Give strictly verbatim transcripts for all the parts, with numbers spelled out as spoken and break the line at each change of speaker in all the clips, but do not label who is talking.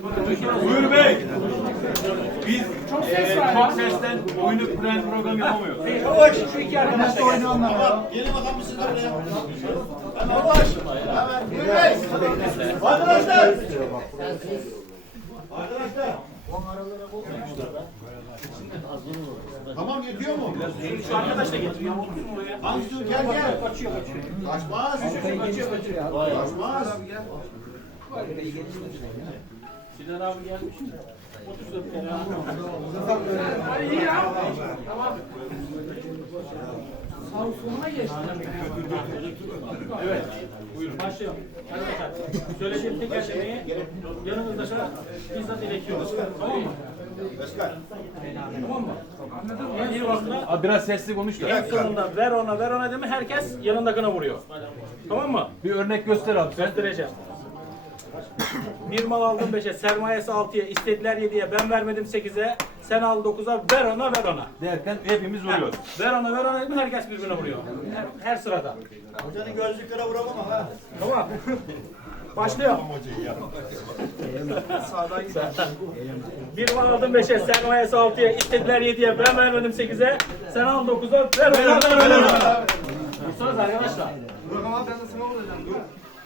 Buyur Bey. Biz çok, ses e, çok sesten oyunu kuran program yapamıyoruz.
Yavaş. Şu iki arkadaş da oyunu anlamıyor.
Gelin bakalım siz de buraya. Yavaş. Hemen. Buyur Bey. Arkadaşlar. Arkadaşlar. Tamam yetiyor mu?
Şu arkadaş da getiriyor.
Hangisi gel gel. Kaçıyor kaçıyor. Kaçmaz.
Kaçıyor kaçıyor.
Kaçmaz.
Sinan abi gelmiş. otuz dört kere. Hadi iyi ya. Tamam. Sonuna geçti. Evet. Buyurun. Başlayalım. Arkadaşlar. Söylediğim tek aşamayı yanımızdaki bizzat iletiyoruz. Tamam mı? Tamam mı? Anladın mı? En iyi vakında
Abi biraz sesli konuş da.
en sonunda ver ona ver ona deme herkes yanındakine vuruyor. Tamam mı?
Bir örnek göster abi sen.
Göstereceğim. Bir mal aldım beşe, sermayesi altıya, istediler yediye, ben vermedim sekize, sen al dokuza, ver ona ver ona.
Derken hepimiz vuruyoruz.
Ver ona ver ona dedim, herkes birbirine vuruyor. Her, her sırada.
Hocanın gözlüklere vuramam ha.
Tamam. Başlıyor. Bir mal aldım beşe, sermayesi altıya, istediler yediye, ben vermedim sekize, sen al dokuza, ver ona ver ona. Dursanız arkadaşlar.
Vuramam abi ben de sınav olacağım. Dur.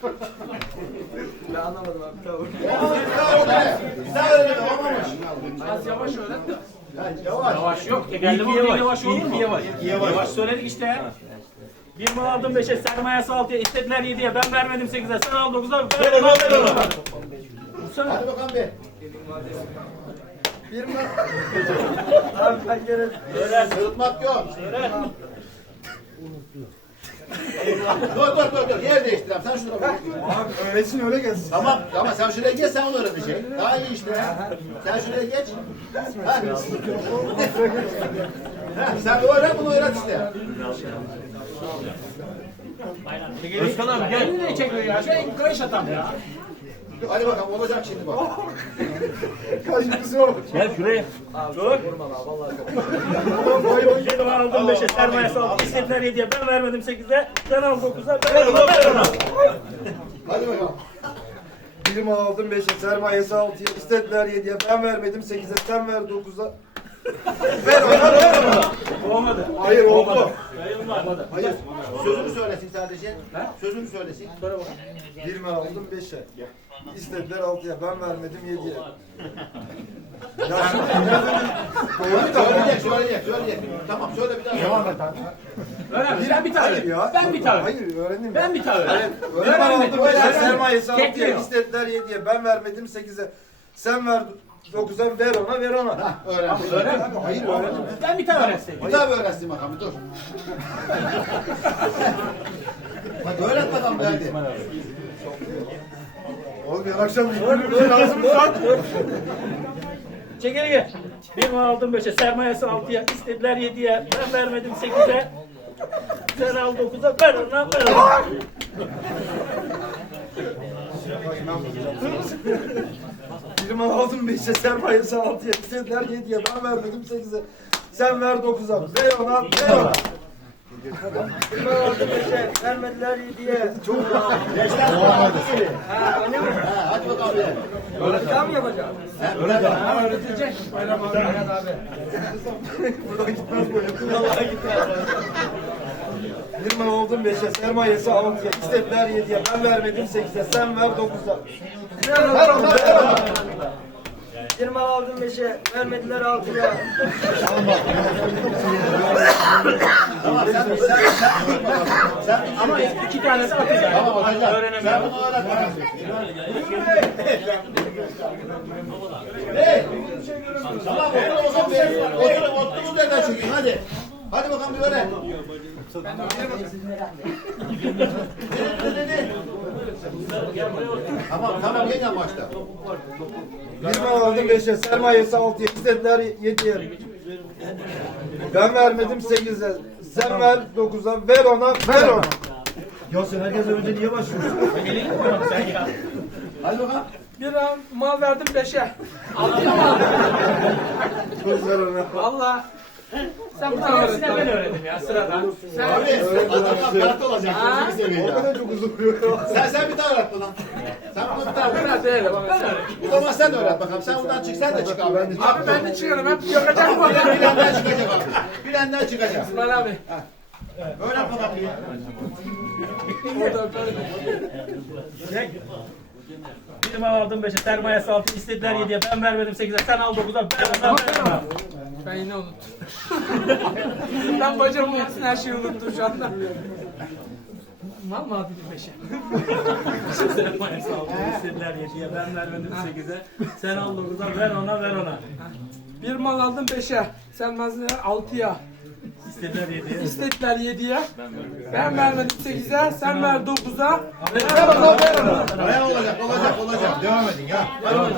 Ben anlamadım abi. Tamam.
Güzel öyle olmamış.
Az yavaş öğret de.
Yavaş.
Yavaş yok. Tekerleme
İlkiye
yavaş,
yavaş,
yavaş olur mu?
ilkiye yavaş.
Yavaş. Yavaş söyledik işte. Bir mal aldım beşe, sermayesi altıya, istediler yediye, ben vermedim sekize, sen al dokuza, ver ona ver ona. Vursana.
Hadi bakalım bir. Bir mi?
Abi ben gene.
Öyle sırıtmak yok.
Öyle.
Dur dur dur dur. Yer değiştireyim. Sen şuna bak.
Abi öğretsin öyle gelsin.
Tamam tamam sen şuraya geç sen onu öğreteceksin. Daha iyi işte. Sen şuraya geç. Ha. Ha, sen öğren bunu öğret işte.
Özkan abi gel.
Elini de çekiyor ya. Şey kayış atam ya.
Hadi bakalım olacak şimdi bak.
Kaçıncısı o?
Gel şuraya.
Dur. Bir mal aldım beşe, sermayesi altıya, istediler yediye, ben vermedim sekize, sen al dokuza, ver ona ver ona.
Hadi bakalım.
Bir mal aldım beşe, sermayesi altıya, istediler yediye, ben vermedim sekize, sen ver dokuza. Ver ona, ver ona.
Olmadı.
Hayır oldu.
Olmadı.
Hayır. Sözünü söylesin sadece. Sözünü söylesin.
Bir mal aldım beşe, istediler altıya, ben vermedim yediye. Ya şimdi doğru da
Söyleyecek, söyleyecek, söyleyecek. Tamam söyle bir daha. Devam et.
Öğren, ben bir tane.
hayır ya.
Ben bir tane.
Hayır öğrendim.
Ben bir tane. öğren.
Bir mal aldım beşe,
Öğren.
sermayesi altıya,
Tekliyor.
istediler yediye, ben vermedim sekize, sen ver dokuza, ver ona, ver ona.
Öğren.
Öğren.
Hayır öğrendim.
Ben bir tane öğrenseydim.
Bir daha bir öğrensin bakalım dur. Hadi öğret bakalım hadi.
Oğlum yarın akşam birbirimize lazım mı?
Çek geri gel. Bir mal aldım beşe, sermayesi altıya, istediler yediye, ben vermedim sekize, sen al dokuza, ver ona, ver ona.
Bir mal aldım beşe, sermayesi altıya, istediler yediye, ben vermedim sekize, sen ver dokuza, ver ona, ver ona. Bir mal aldım beşe, vermediler yediye. Çok
Gençler olmadı. Ha, hadi bakalım.
Öğretmen mi yapacağım?
Öğret.
Ha öğretecek. Bayram abi, Bayram abi. Buradan gitmez böyle. Vallahi gitmez. Bir mal aldım beşe, sermayesi altıya, istediler yediye, ben vermedim sekize, sen ver dokuza. Ver ona, ver ona. Bir mal aldım beşe, vermediler altıya.
Tamam sen sen sen sen
Ama iki tanesi atacak.
Tamam hocam. Sen
Öğrenemiyorum.
bunu öğret bana. Hey! Tamam otur bakalım be. Otur otur nereden çekin hadi. Hadi bakalım bir öğren. Tamam tamam yeniden başla.
Bir mal aldım beşe, sermayesi altıya, istediler yediye. Ben vermedim sekize, sen ver dokuza, ver ona, ver ona. Ya sen herkes önce niye başlıyorsun?
Hadi bakalım.
Bir mal verdim beşe.
Göz ver ona.
Valla Sen bu tarafa hepsine ben öğrendim ya sıradan. Sen
Abi adam kart olacak.
Ha?
Çok seviyor ya. Çok uzun vuruyor. Sen sen bir tane öğret bana. Sen bunu bir tane öğret.
biraz öyle bana sen.
O zaman sen de öğret bakalım. Sen buradan çık, sen de çık abi.
Abi ben de çıkarım hep yapacak mı?
Bilenden çıkacak abi. Bilenden çıkacak.
İsmail abi.
Öğret bakalım.
Orada öperim. Çek. Bir mal aldım beşe, sermayesi altı, istediler yediye, ben vermedim sekize, sen al dokuza, ben ben ben. Ben yine unuttum. Ben bacağımın olmasın her şeyi unuttum şu anda. Mal mı aldın beşe? Sermayesi altı, istediler yediye, ben vermedim sekize, sen al dokuza, ver ona, ver ona.
Bir mal aldım beşe. Sen mazlumlar altıya.
İstediler yediye.
İstediler yediye. Ben vermedim sekize. Sen ver dokuza.
Ver ona, ver ona.
Ne olacak, olacak, olacak. Devam edin ya.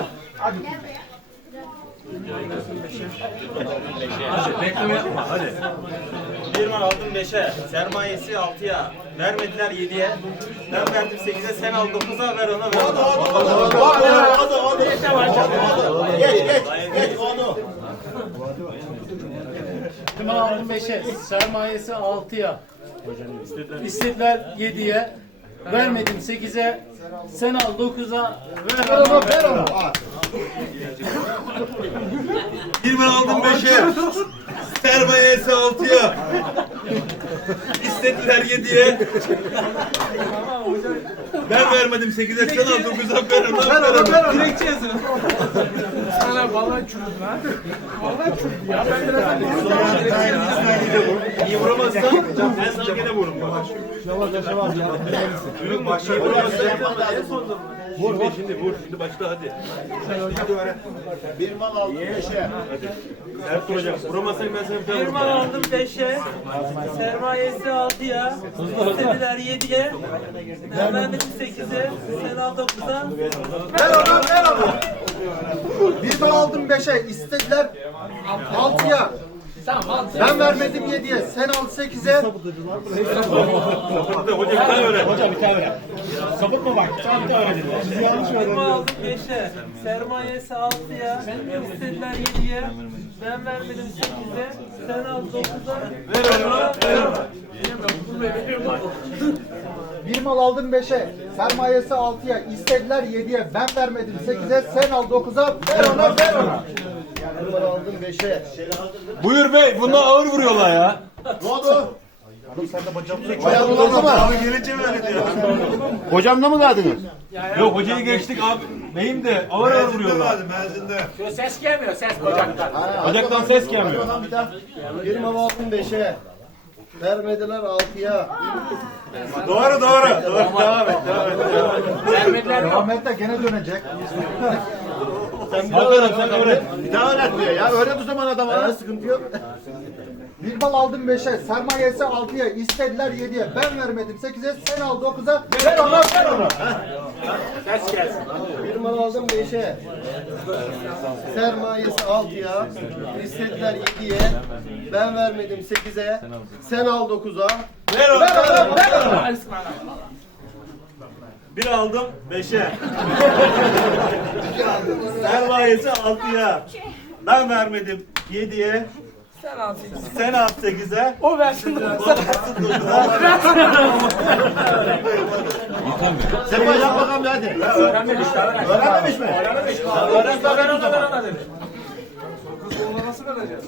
Hadi bekleme yapma, hadi.
Bir mal aldım beşe, sermayesi altıya, vermediler yediye, ben verdim sekize, sen al dokuza, ver ona, ver ona.
Hadi, hadi, hadi. Geç, geç, geç, onu.
Bir mal aldım beşe, sermayesi altıya, istediler yediye, vermedim sekize, sen al dokuza, ver ona, ver ona.
Bir mal aldım beşe, sermayesi altıya, istediler yediye, ben vermedim sekize, sen al dokuza, ver ona, ver ona.
Dilekçe yazın.
Sana vallahi çürüdün ha. Vallahi çürüdü ya. Ben biraz
İyi vuramazsan ben sana gene vururum. Yürü başlayı vuramazsan. Vur vur şimdi vur şimdi başla hadi.
Bir mal aldım beşe.
Hep duracaksın. Vuramazsan ben sana bir tane
Bir
vururum.
mal aldım beşe, sermayesi altıya, istediler yediye, ben vermedim sekize, sen al dokuza,
Ver ona, ver ona. Bir mal aldım beşe, istediler altıya. Ben vermedim yediye, sen al sekize.
Hadi hoca bir tane öğren.
bir mal aldım beşe, sermayesi altıya, istediler yediye, ben vermedim sekize, sen al dokuza, ver ona, ver ona.
Bir mal aldım beşe, sermayesi altıya, istediler yediye, ben vermedim sekize, sen al dokuza, ver ona, ver ona. Bir mal aldım beşe.
Buyur bey bunlar ağır vuruyorlar ya.
Ne oldu?
Bayağı
oldu mu?
Abi gelince mi öyle diyor?
Hocamla mı verdiniz?
Yok hocayı geçtik abi. Beyim de ağır ağır vuruyorlar.
Ses gelmiyor, ses bacaktan.
Bacaktan ses gelmiyor.
Bir mal aldım beşe, vermediler altıya.
Doğru doğru. Doğru devam et. Devam et.
Vermediler yok.
Ahmet de gene dönecek.
Bakalım sen öğret.
Bir daha öğretmiyor ya. Öğret o zaman adama.
Bana sıkıntı yok. Bir mal aldım beşe, sermayesi altıya, istediler yediye, ben vermedim sekize, sen al dokuza, ver ona, ver ona.
Ses gelsin.
Bir mal aldım beşe, sermayesi altıya, istediler yediye, ben vermedim sekize, sen al dokuza,
Ver onu.
ver ona, ver ona.
Bir aldım beşe. Sermayesi altıya. Ben vermedim yediye.
Sen al sekize.
Sen al sekize.
O versin dokuza.
Sen yap bakalım hadi.
Öğrenmemiş, öğrenmemiş.
Öğrenmemiş mi?
Öğrenmemiş. Öğrenmemiş. Ver ona, ver ona demiş.
Ona nasıl vereceğiz?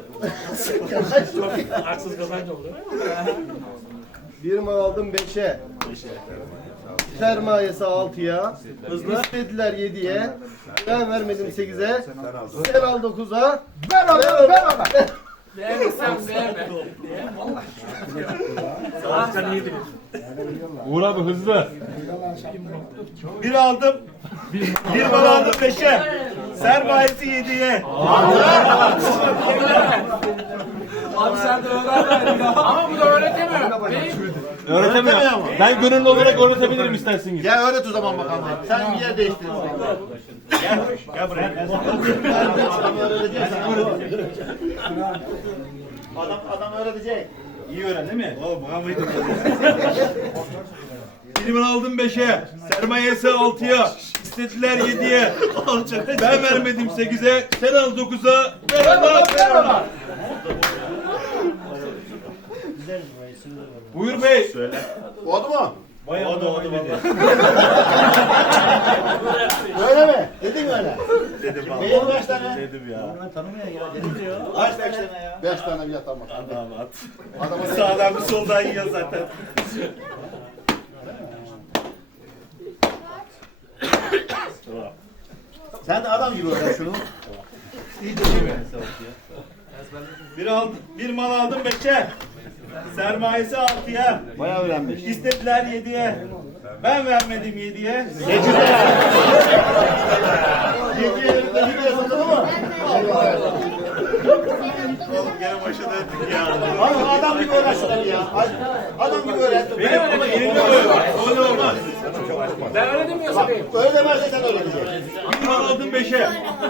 Haksız kazanç oldu.
Bir mal aldım beşe, sermayesi altıya, istediler yediye, ben vermedim sekize, sen al dokuza, ver ona, ver ona.
Beğenirsen beğenme.
Hakan iyi bilir.
Uğur abi hızlı. Bir aldım. Bir mal aldım beşe. Sermayesi yediye.
Abi sen de öğren. Ama bu da öğretemiyor. Benim
Öğretemiyorum. Ben gönüllü olarak öğretebilirim isterseniz.
Gel öğret o zaman bakalım. Sen bir yer değiştir.
Gel, gel buraya.
Adam öğretecek. Sen öğreteceksin. Adam, adam öğretecek.
İyi öğren değil mi? Oo, bana mıydı? Birimi aldım beşe. Sermayesi altıya. İstediler yediye. Ben vermedim sekize. Sen al dokuza. Ver ona, ver ona.
Buyur bey.
Oldu mu?
Oldu oldu valla.
Öyle mi? Dedin öyle.
Dedim valla.
Benim kaç tane?
Dedim ya.
Kaç tane ya? Beş tane bile tamam.
Adam at.
Adama
Bir sağdan bir soldan yiyor zaten.
Sen de adam gibi öğren şunu.
Bir, al, bir mal aldım beşe. Sermayesi altıya.
Bayağı öğrenmiş.
İstediler yediye. Ben vermedim yediye.
Yedi yerinde gidiyorsun değil mi?
Oğlum gene başa döndük ya.
Abi adam gibi öğren şunları ya. Adam gibi öğren.
Benim ama elimde böyle. Öyle olmaz.
Ben öyle demiyorsam beyim.
Öyle demezsen sen öğreneceksin.
Bir mal aldım beşe.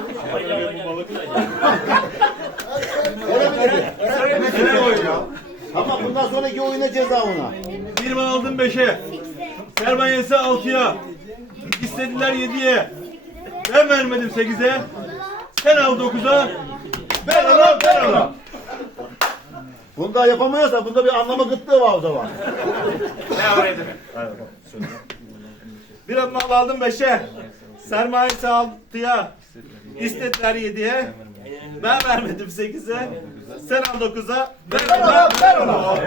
Öyle mi dedi?
Öyle oynuyor.
Ama bundan sonraki oyuna ceza ona.
Bir mal aldım beşe. Sermayesi altıya. İstediler yediye. Ben vermedim sekize. Sen al dokuza. Ben ona ben ona.
Bunu da yapamıyorsa bunda bir anlama gıtlığı var o zaman.
Ne öyle deme.
Bir mal aldım beşe. Sermayesi altıya. İstediler yediye. Ben vermedim sekize. Sen al dokuza. Ben ona ben ona.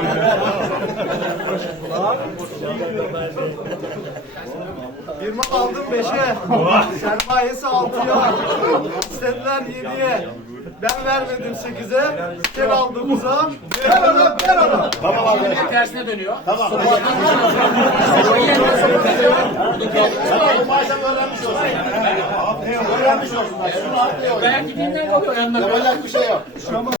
Bir mal aldım beşe. Sermayesi altıya. İstediler yediye. Ben vermedim sekize. Sen al dokuza. Ver ona, ver ona.
Tamam abi.
Tersine dönüyor.
Tamam. Tamam bu maaşa öğrenmiş olsun. Öğrenmiş olsun. Şunu atlıyor.
Belki dinlen oluyor yanına.
Yapacak bir şey yok.